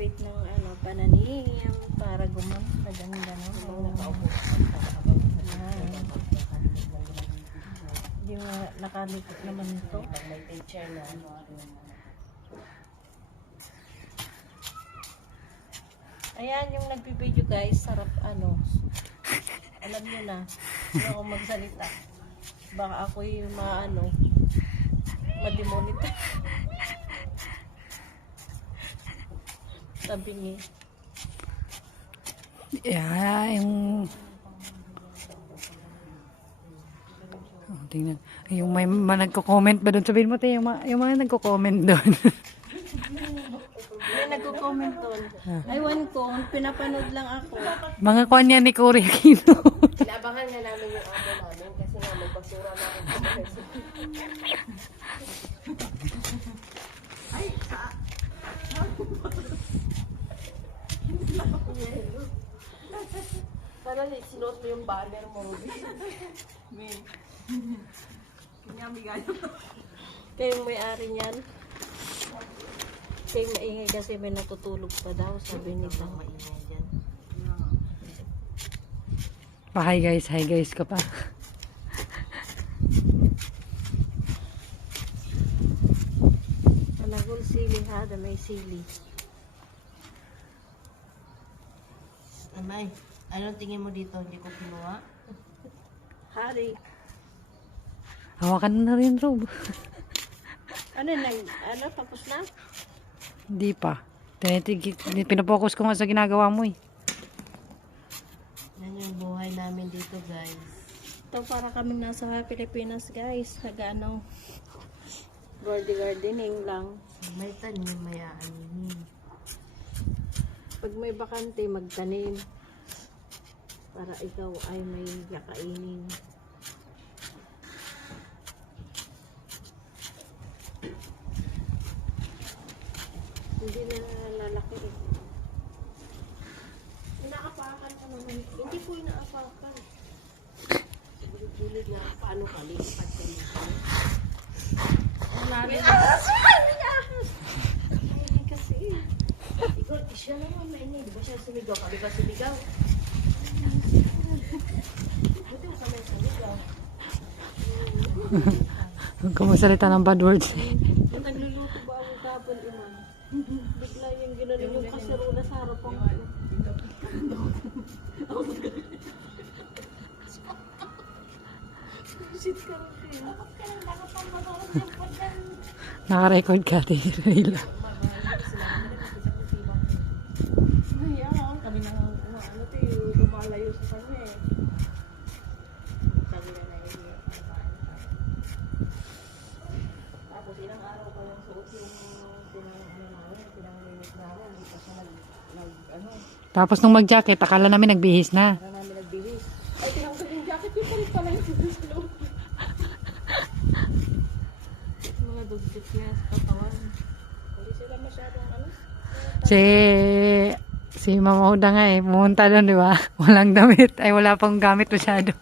Higpit ng ano, pananim para gumanda ganda no. Habang nakaupo. Hindi mo nakalikot naman ito. Ayan yung nagpipideo guys, sarap ano. Alam niyo na, hindi ako magsalita. Baka ako yung mga ano, mademonetize. Sabi niya, Yeah, yung... Oh, tingnan. Yung may mga nagko-comment ba doon? Sabihin mo, te, yung, mga, yung mga nagko-comment doon. may nagko-comment doon. Aywan ko, pinapanood lang ako. mga kuan niya ni Cory Aquino. Inaabangan nga namin yung amo namin kasi nga may basura na ako. Sana sinuot mo yung banner mo, Ruby. Kayong may-ari niyan. Kayong maingay kasi may natutulog pa daw, sabi ni Tang. Maingay dyan. pa, hi guys, hi guys ka pa. Malagol sili ha, da may sili. Amay, anong tingin mo dito? Hindi ko kinuha? Hari. Hawakan mo na rin, Rob. Ano nag, ano, tapos na? Hindi pa. Pinapokus ko nga sa ginagawa mo eh. Yan yung buhay namin dito, guys. Ito para kami nasa Pilipinas guys. Nag ano, garden gardening lang. May tanim, may aanihin. Pag may bakante, magtanim. Para ikaw ay may yakainin. Hindi na lalaki eh. Inaapakan ka naman. Hindi po inaapakan. Gilid na paano ka, lipat ka dito. Wala rin. May ahas! Ay, kasi. Ikaw, siya naman maingay. Di ba siya sumigaw ka? Di ba sumigaw? Buti mo kami sumigaw. Huwag ka magsalita ng bad words nagluluto ba ako kapon, imam? Bigla yung ginanon yung kaserola sa. Shit ka rin. Naka-record ka, te. Rayla. Ay, ah, kami na nga, ano, ano, tayo, lumalayo sa kanya eh. Sabi na naiiyak na tayo. Tapos ilang araw pa yung suot yung pinang, ano namin, pinanglinis namin, hindi pa siya nag, nag, ano, Tapos nung mag-jacket, akala namin nagbihis na. para namin nagbihis. Ay, tinanggal yung jacket yung palit pala yung loob. Mga dugdit niya sa katawan. Hindi sila masyadong, ano, Si si Mama Huda nga eh, pumunta doon, di ba? Walang damit. Ay, wala pang gamit masyado.